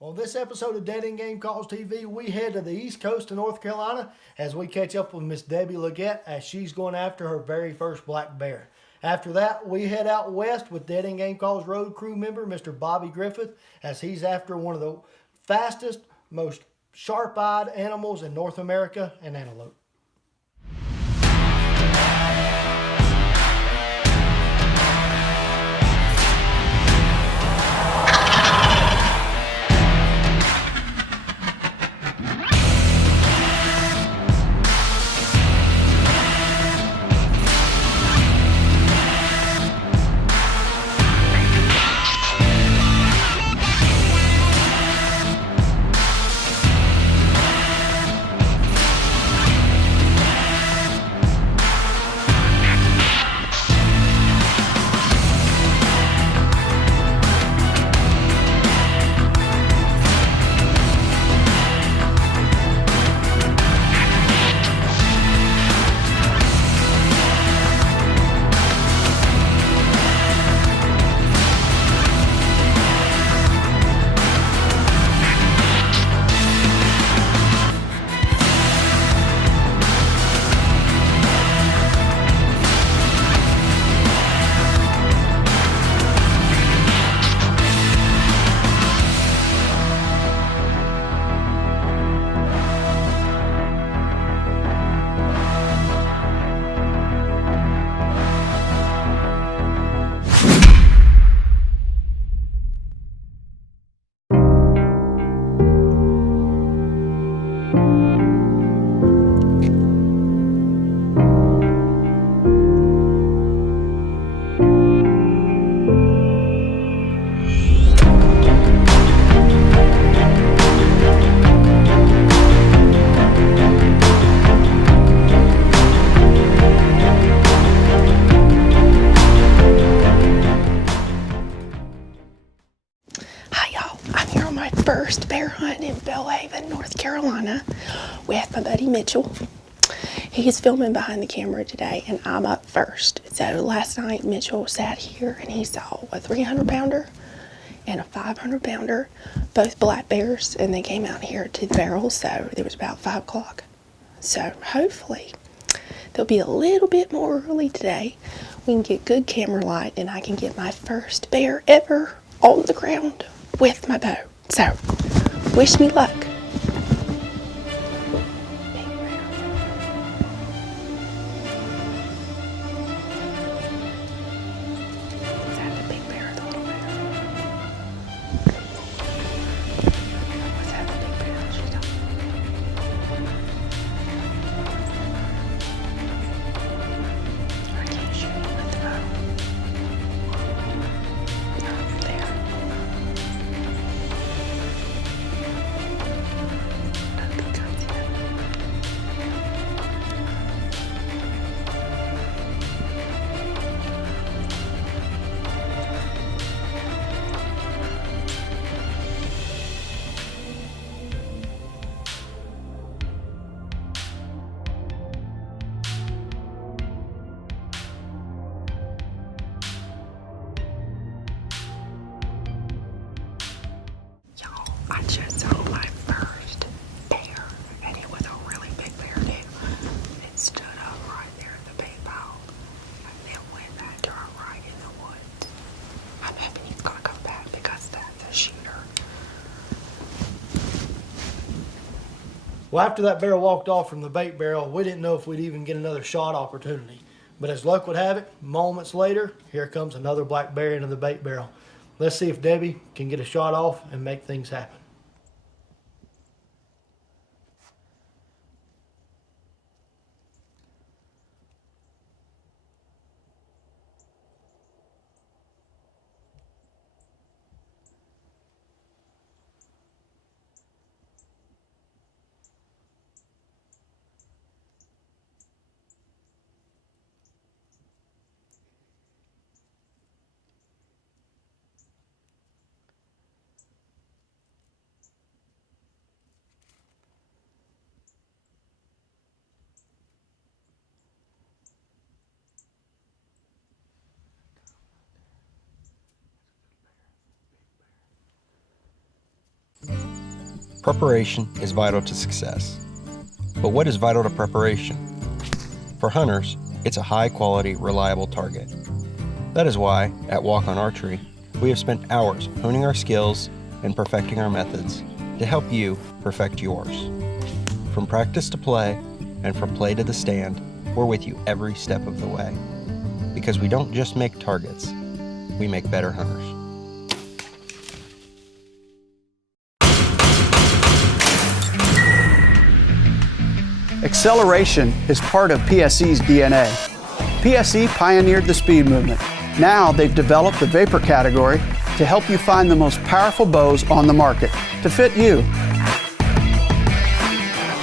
On this episode of Dead End Game Calls TV, we head to the East Coast of North Carolina as we catch up with Miss Debbie Leggett as she's going after her very first black bear. After that, we head out west with Dead End Game Calls road crew member Mr. Bobby Griffith as he's after one of the fastest, most sharp-eyed animals in North America, an antelope. First bear hunt in Belhaven, North Carolina with my buddy Mitchell. He's filming behind the camera today and I'm up first. So last night Mitchell sat here and he saw a 300-pounder and a 500-pounder, both black bears, and they came out here to the barrel, so it was about 5 o'clock. So hopefully there'll be a little bit more early today. We can get good camera light and I can get my first bear ever on the ground with my bow. So, wish me luck. Is that the big bear or the little bear? Was that the big bear? I can't shoot him with the bow. Not there. I just saw my first bear, and it was a really big bear too. It stood up right there in the big pile, and then went back to our right in the woods. I'm hoping he's gonna come back because that's a shooter. Well, after that bear walked off from the bait barrel, we didn't know if we'd even get another shot opportunity. But as luck would have it, moments later, here comes another black bear into the bait barrel. Let's see if Debbie can get a shot off and make things happen. Preparation is vital to success. But what is vital to preparation? For hunters, it's a high-quality, reliable target. That is why, at Walk On Archery, we have spent hours honing our skills and perfecting our methods to help you perfect yours. From practice to play, and from play to the stand, we're with you every step of the way. Because we don't just make targets, we make better hunters. Acceleration is part of PSE's DNA. PSE pioneered the speed movement. Now they've developed the vapor category to help you find the most powerful bows on the market to fit you.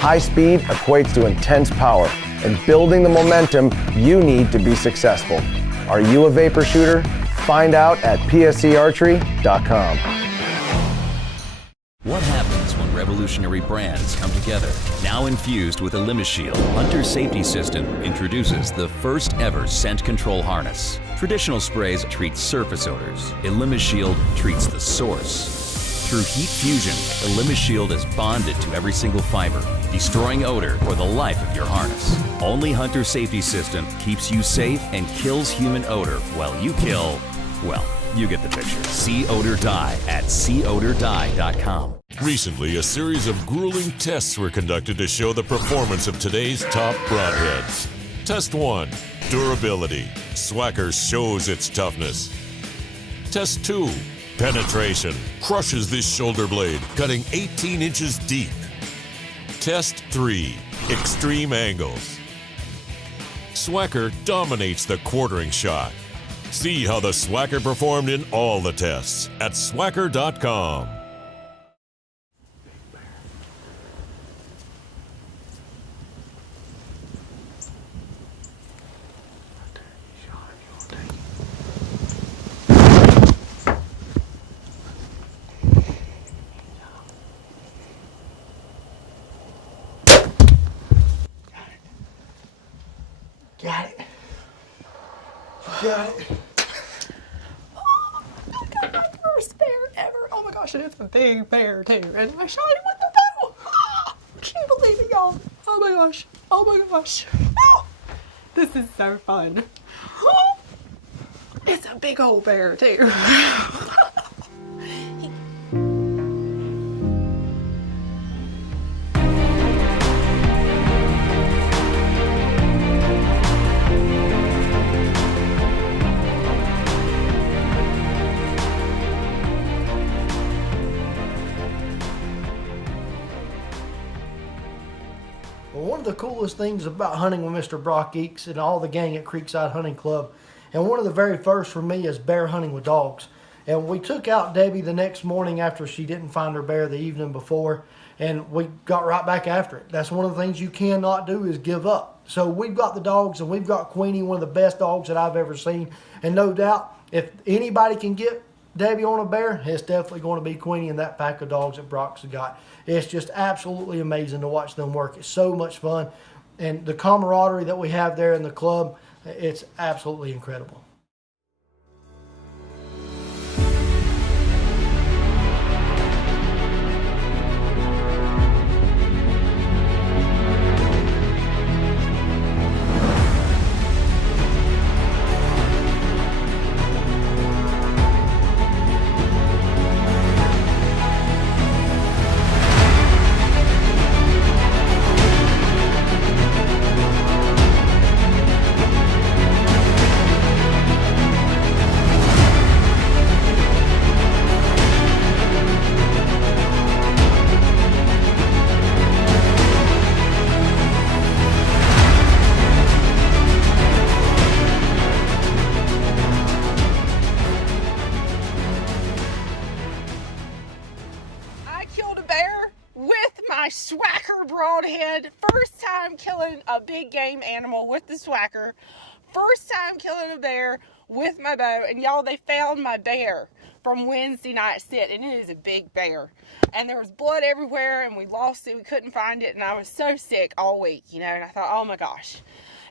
High speed equates to intense power and building the momentum you need to be successful. Are you a vapor shooter? Find out at psearchery.com. What happens when revolutionary brands come together? Now infused with a LimiShield, Hunter Safety System introduces the first ever scent control harness. Traditional sprays treat surface odors. LimiShield treats the source. Through heat fusion, LimiShield is bonded to every single fiber, destroying odor for the life of your harness. Only Hunter Safety System keeps you safe and kills human odor while you kill, well, you get the picture. See Odor Die at seeodordie.com. Recently, a series of grueling tests were conducted to show the performance of today's top broadheads. Test 1, durability. Swacker shows its toughness. Test 2, penetration. Crushes this shoulder blade, cutting 18 inches deep. Test 3, extreme angles. Swacker dominates the quartering shot. See how the Swacker performed in all the tests at swacker.com. Got it. Got it. I got my first bear ever. Oh my gosh, and it's a big bear too. And I shot him with the bow. Oh, can't believe it, y'all. Oh my gosh. Oh my gosh. Oh, this is so fun. Oh, it's a big old bear too. Well, one of the coolest things about hunting with Mr. Brock Eakes and all the gang at Creekside Hunting Club, and one of the very first for me, is bear hunting with dogs. And we took out Debbie the next morning after she didn't find her bear the evening before, and we got right back after it. That's one of the things you cannot do is give up. So we've got the dogs, and we've got Queenie, one of the best dogs that I've ever seen. And no doubt, if anybody can get Debbie on a bear, it's definitely going to be Queenie and that pack of dogs that Brock's got. It's just absolutely amazing to watch them work. It's so much fun. And the camaraderie that we have there in the club, it's absolutely incredible. My Swacker broadhead. First time killing a big game animal with the Swacker. First time killing a bear with my bow. And y'all, they found my bear from Wednesday night sit, and it is a big bear. And there was blood everywhere, and we lost it. We couldn't find it, and I was so sick all week, you know. And I thought, oh my gosh,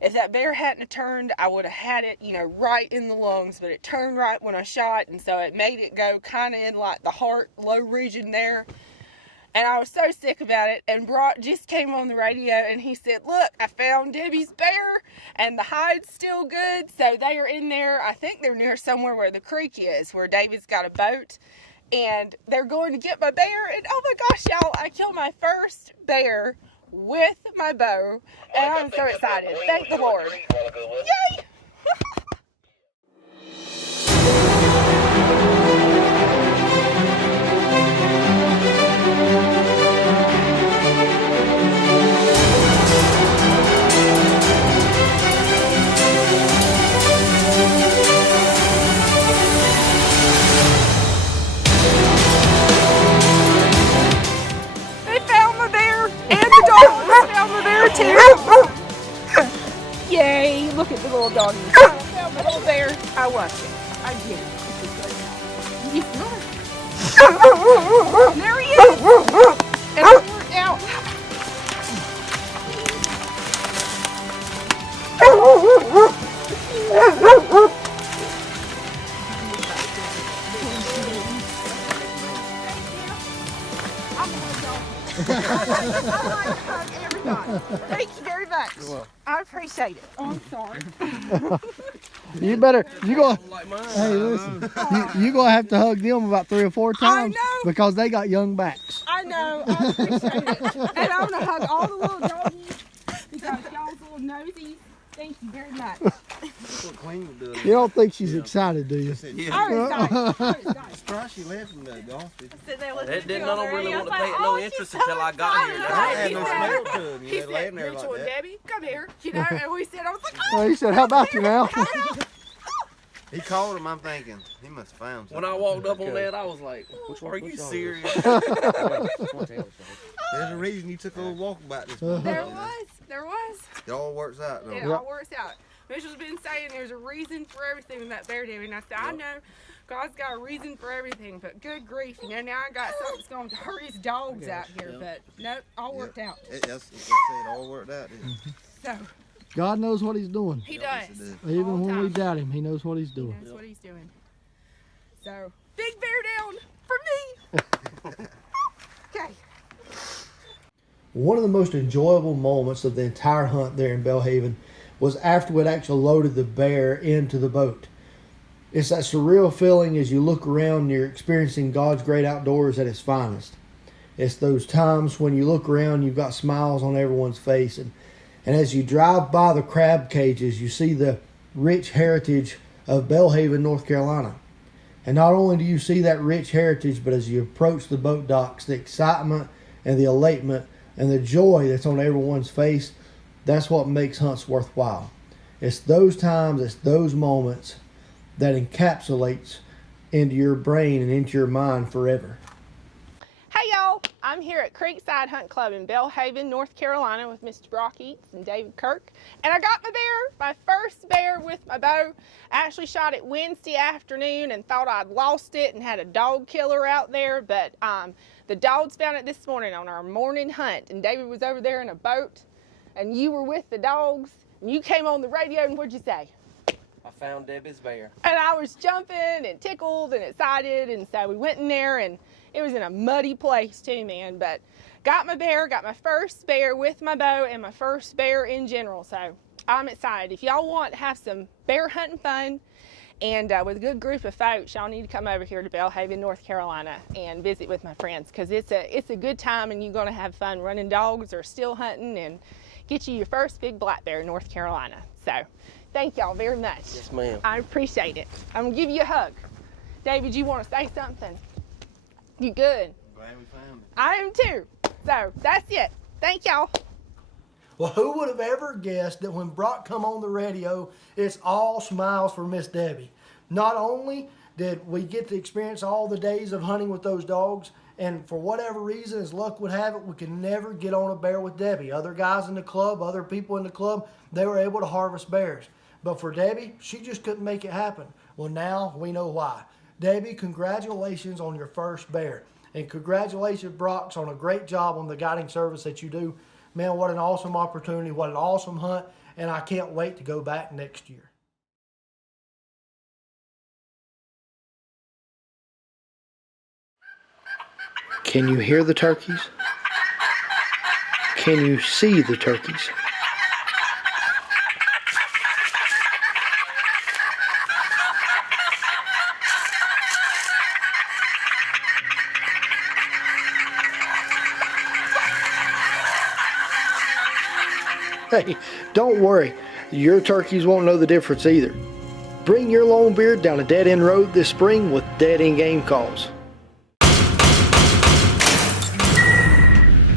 if that bear hadn't have turned, I would have had it, you know, right in the lungs. But it turned right when I shot, and so it made it go kind of in like the heart, low region there. And I was so sick about it, and Brock just came on the radio and he said, look, I found Debbie's bear and the hide's still good. So they are in there. I think they're near somewhere where the creek is, where David's got a boat, and they're going to get my bear. And oh my gosh, y'all, I killed my first bear with my bow, and I'm so excited. Thank the Lord. Yay! Yay, look at the little doggy. I found my little bear. I watched it. I did it. There he is. And it worked out. Thank you very much. I appreciate it. Oh, I'm sorry. You better, hey, listen, you gonna have to hug them about 3 or 4 times. I know. Because they got young backs. I know. I appreciate it. And I'm going to hug all the little doggies because y'all's little nosies. Thank you very much. You don't think she's excited, do you? I'm excited. Surprised she left from the golf. That didn't I don't really want to pay no interest until I got here. I had no smell to him. He You know, laying said, there like Mitchell and that. Debbie, come here. You know, and we said, I was like, Oh, he said, how about you now? He called him. I'm thinking he must have found something. When I walked up on that, I was like, are you serious? There's a reason you took a little walk about this morning. There was. It all works out, though. It all works out. Mitchell's been saying there's a reason for everything with that bear, Debbie. And I said, I know. God's got a reason for everything, but good grief, you know, now I got something that's going to hurt his dogs out here, but nope, all worked out. It all worked out. So, God knows what he's doing. he does. Even when we doubt him, he knows what he's doing. That's what he's doing. So, big bear down for me. Okay. One of the most enjoyable moments of the entire hunt there in Belhaven was after we'd actually loaded the bear into the boat. It's that surreal feeling as you look around and you're experiencing God's great outdoors at its finest. It's those times when you look around, you've got smiles on everyone's face, and as you drive by the crab cages, you see the rich heritage of Belhaven, North Carolina. And not only do you see that rich heritage, but as you approach the boat docks, the excitement and the elatement and the joy that's on everyone's face, that's what makes hunts worthwhile. It's those times, it's those moments that encapsulates into your brain and into your mind forever. Hey y'all, I'm here at Creekside Hunt Club in Belhaven, North Carolina with Mr. Brock Eats and David Kirk. And I got my bear, my first bear with my bow. I actually shot it Wednesday afternoon and thought I'd lost it and had a dog killer out there, but the dogs found it this morning on our morning hunt, and David was over there in a boat and you were with the dogs and you came on the radio, and what'd you say? I found Debbie's bear. And I was jumping and tickled and excited, and so we went in there, and it was in a muddy place too, man, but got my bear, got my first bear with my bow and my first bear in general, so I'm excited. If y'all want to have some bear hunting fun and with a good group of folks, y'all need to come over here to Belhaven, North Carolina and visit with my friends, because it's a good time and you're going to have fun running dogs or still hunting and get you your first big black bear in North Carolina. So thank y'all very much. Yes, ma'am. I appreciate it. I'm gonna give you a hug. David, you want to say something? You good? Glad we found it. I am too. So that's it. Thank y'all. Well, who would have ever guessed that when Brock come on the radio, it's all smiles for Miss Debbie. Not only did we get to experience all the days of hunting with those dogs, and for whatever reason, as luck would have it, we could never get on a bear with Debbie. Other guys in the club, other people in the club, they were able to harvest bears. But for Debbie, she just couldn't make it happen. Well, now we know why. Debbie, congratulations on your first bear. And congratulations, Brock, on a great job on the guiding service that you do. Man, what an awesome opportunity, what an awesome hunt, and I can't wait to go back next year. Can you hear the turkeys? Can you see the turkeys? Hey, don't worry, your turkeys won't know the difference either. Bring your long beard down a dead-end road this spring with dead-end game calls.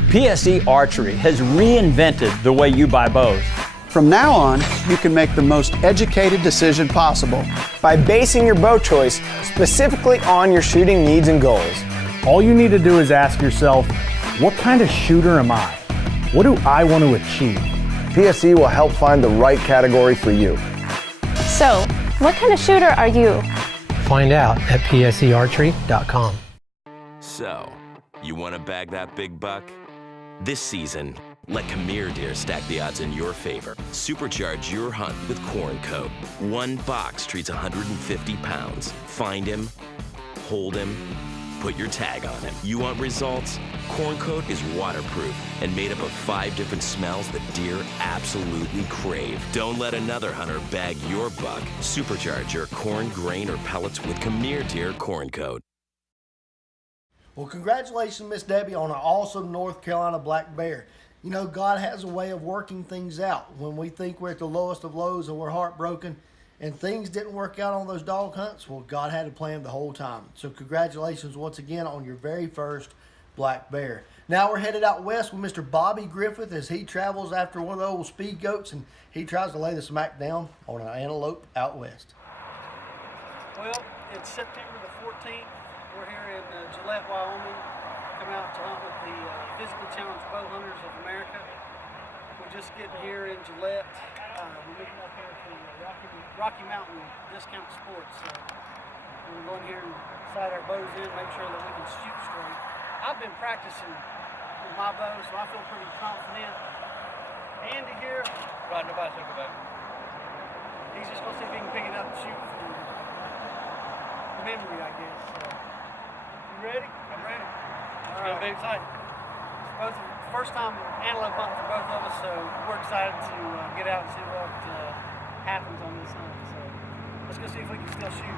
PSE Archery has reinvented the way you buy bows. From now on, you can make the most educated decision possible. By basing your bow choice specifically on your shooting needs and goals. All you need to do is ask yourself, what kind of shooter am I? What do I want to achieve? PSE will help find the right category for you. So, what kind of shooter are you? Find out at psearchery.com. So, you want to bag that big buck? This season, let Khmer Deer stack the odds in your favor. Supercharge your hunt with Corn Coat. One box treats 150 pounds. Find him, hold him, put your tag on him. You want results? Corn Coat is waterproof and made up of 5 different smells that deer absolutely crave. Don't let another hunter bag your buck. Supercharge your corn, grain, or pellets with Khmer Deer Corn Coat. Well, congratulations, Miss Debbie, on an awesome North Carolina black bear. You know, God has a way of working things out. When we think we're at the lowest of lows and we're heartbroken and things didn't work out on those dog hunts, well, God had a plan the whole time. So congratulations once again on your very first black bear. Now we're headed out west with Mr. Bobby Griffith as he travels after one of the old speed goats and he tries to lay the smack down on an antelope out west. Well, it's September the 14th. We're here in Gillette, Wyoming. Come out to hunt with the Physically Challenged Bow Hunters of America. We're just getting here in Gillette. We're moving up here to Rocky Mountain Discount Sports. We're going here and sight our bows in, make sure that we can shoot straight. I've been practicing with my bow, so I feel pretty confident. Andy here, riding a bicycle back. He's just going to see if he can pick it up and shoot from memory, I guess. You ready? I'm ready. It's going to be exciting. It's both the first time antelope hunt for both of us, so we're excited to get out and see what happens on this hunt. So let's go see if we can still shoot.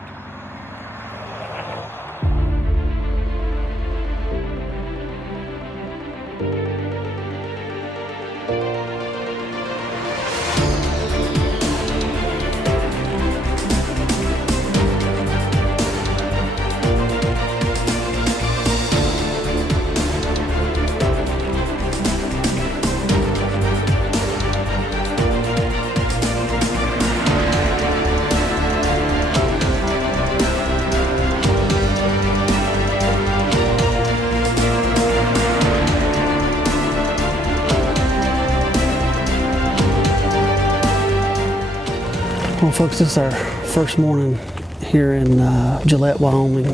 Well, folks, this is our first morning here in Gillette, Wyoming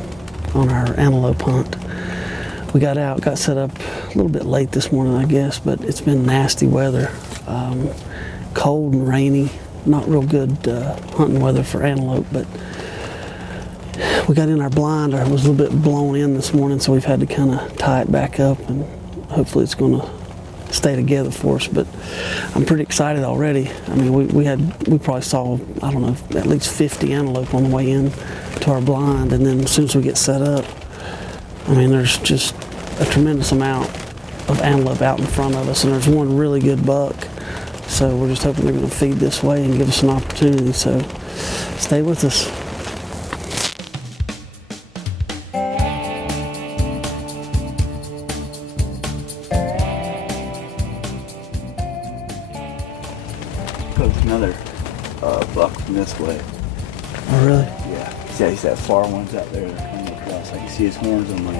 on our antelope hunt. We got out, got set up a little bit late this morning, I guess, but it's been nasty weather, cold and rainy, not real good hunting weather for antelope, but we got in our blind. It was a little bit blown in this morning, so we've had to kind of tie it back up, and hopefully it's going to stay together for us. But I'm pretty excited already. I mean, we probably saw, I don't know, at least 50 antelope on the way in to our blind, and then as soon as we get set up, I mean, there's just a tremendous amount of antelope out in front of us, and there's one really good buck. So we're just hoping they're going to feed this way and give us an opportunity. So stay with us. Another buck from this way. Oh, really? Yeah. He's that far ones out there that are coming across. I can see his horns on my.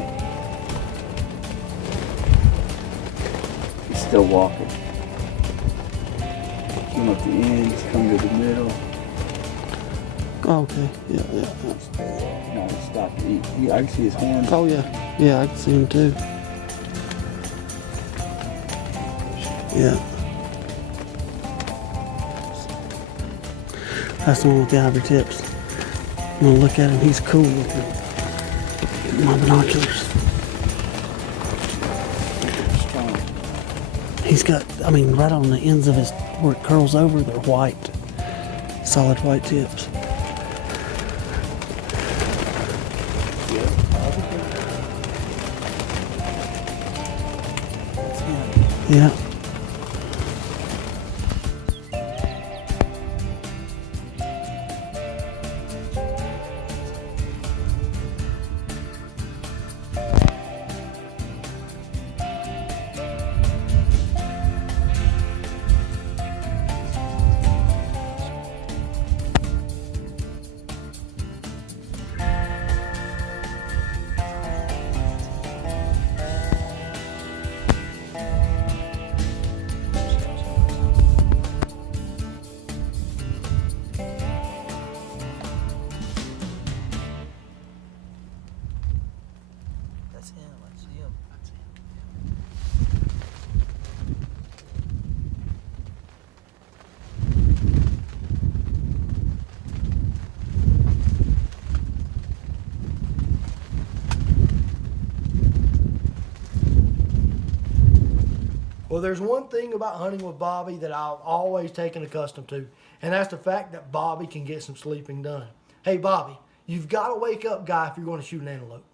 He's still walking. Came up the end, he's coming to the middle. Oh, okay. Yeah. No, he stopped. I can see his horns. Oh, yeah. Yeah, I can see him too. Yeah. That's the one with the ivory tips. I'm gonna look at him, he's cool looking. Get my binoculars. He's got, I mean, right on the ends of his, where it curls over, they're white, solid white tips. Yeah. That's him. I see him. Well, there's one thing about hunting with Bobby that I've always taken accustomed to, and that's the fact that Bobby can get some sleeping done. Hey, Bobby, you've got to wake up, guy, if you're going to shoot an antelope.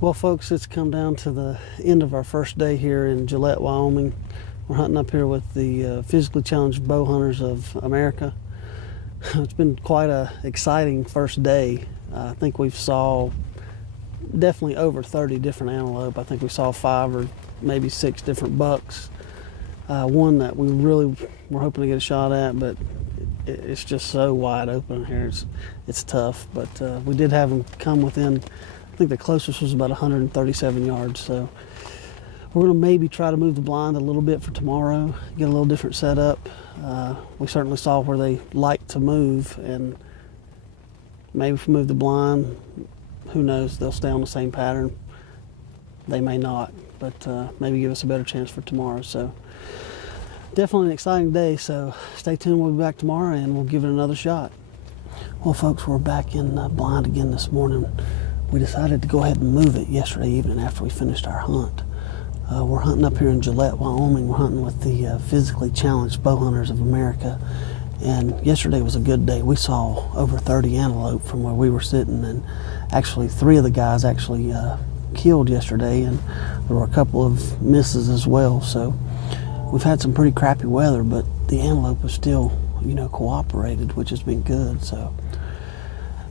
Well, folks, it's come down to the end of our first day here in Gillette, Wyoming. We're hunting up here with the physically challenged bow hunters of America. It's been quite a exciting first day. I think we've saw definitely over 30 different antelope. I think we saw 5 or maybe 6 different bucks. One that we really were hoping to get a shot at, but it's just so wide open here. It's tough, but we did have them come within, I think the closest was about 137 yards. So we're going to maybe try to move the blind a little bit for tomorrow, get a little different setup. We certainly saw where they like to move, and maybe if we move the blind, who knows, they'll stay on the same pattern. They may not, but maybe give us a better chance for tomorrow. So definitely an exciting day, so stay tuned. We'll be back tomorrow and we'll give it another shot. Well, folks, we're back in blind again this morning. We decided to go ahead and move it yesterday evening after we finished our hunt. We're hunting up here in Gillette, Wyoming. We're hunting with the physically challenged bow hunters of America. And yesterday was a good day. We saw over 30 antelope from where we were sitting, and actually 3 of the guys actually killed yesterday, and there were a couple of misses as well. So we've had some pretty crappy weather, but the antelope has still, cooperated, which has been good. So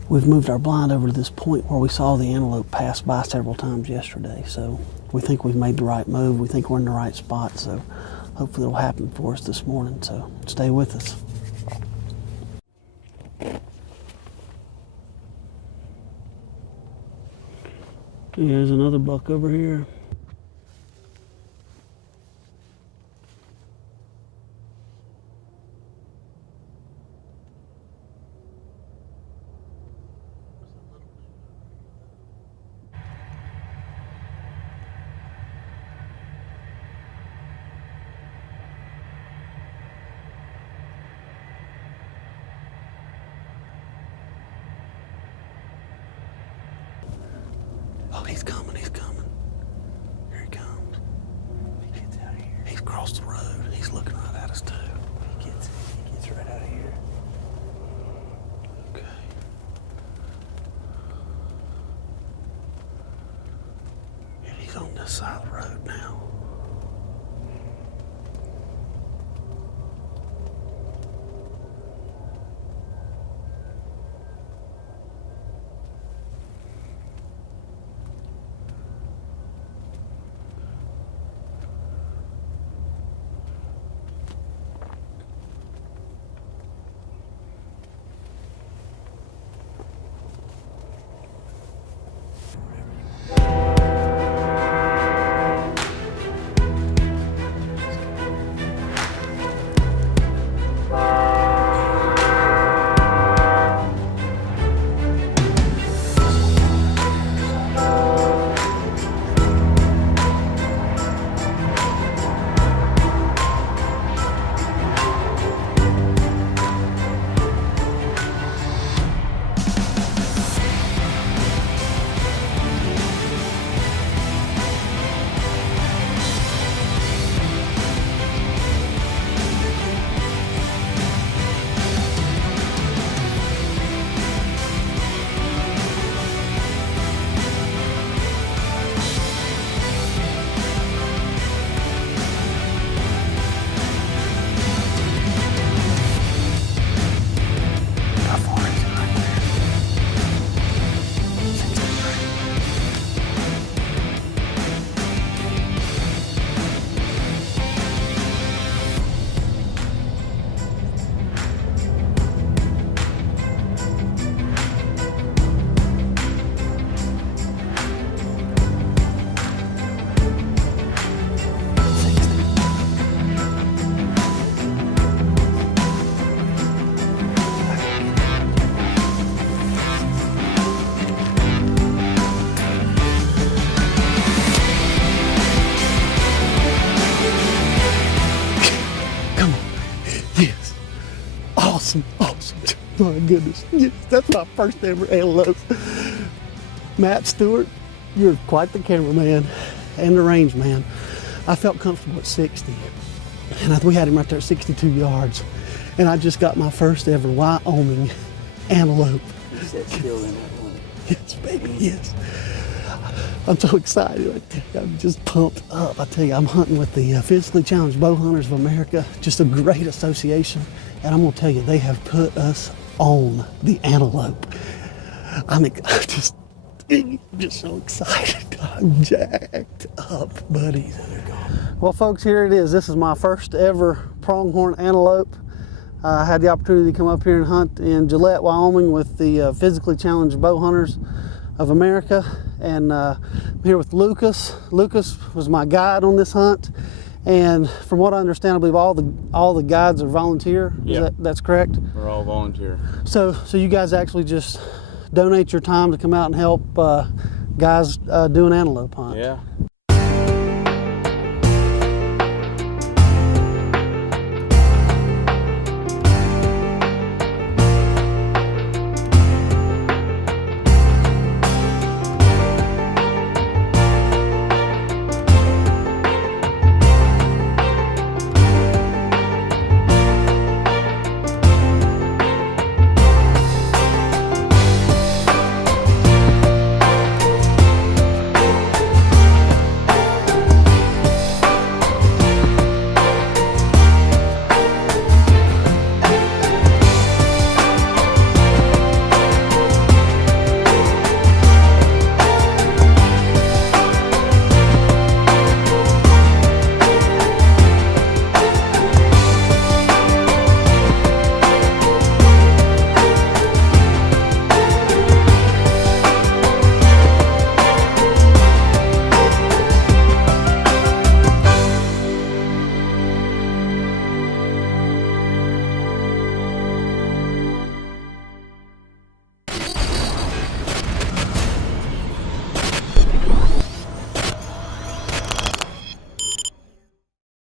we've moved our blind over to this point where we saw the antelope pass by several times yesterday. So we think we've made the right move. We think we're in the right spot. So hopefully it'll happen for us this morning. So stay with us. There's another buck over here. Oh, he's coming, he's coming. Here he comes. He gets out of here. He's crossed the road. He's looking right at us too. He gets right out of here. Okay. And he's on this side of the road now. awesome, awesome. My goodness, yes, that's my first ever antelope. Matt Stewart, you're quite the cameraman and the range man. I felt comfortable at 60, and we had him right there at 62 yards, and I just got my first ever Wyoming antelope. He sat still in that one. Yes, baby, yes. I'm so excited. I tell you, I'm just pumped up. I tell you, I'm hunting with the Physically Challenged Bow Hunters of America, just a great association, and I'm gonna tell you, they have put us on the antelope. I'm just so excited. I'm jacked up, buddy. Well, folks, here it is. This is my first ever pronghorn antelope. I had the opportunity to come up here and hunt in Gillette, Wyoming with the Physically Challenged Bow Hunters of America, and I'm here with Lucas. Lucas was my guide on this hunt, and from what I understand, I believe all the guides are volunteer. Yeah. That's correct? We're all volunteer. So you guys actually just donate your time to come out and help guys do an antelope hunt? Yeah,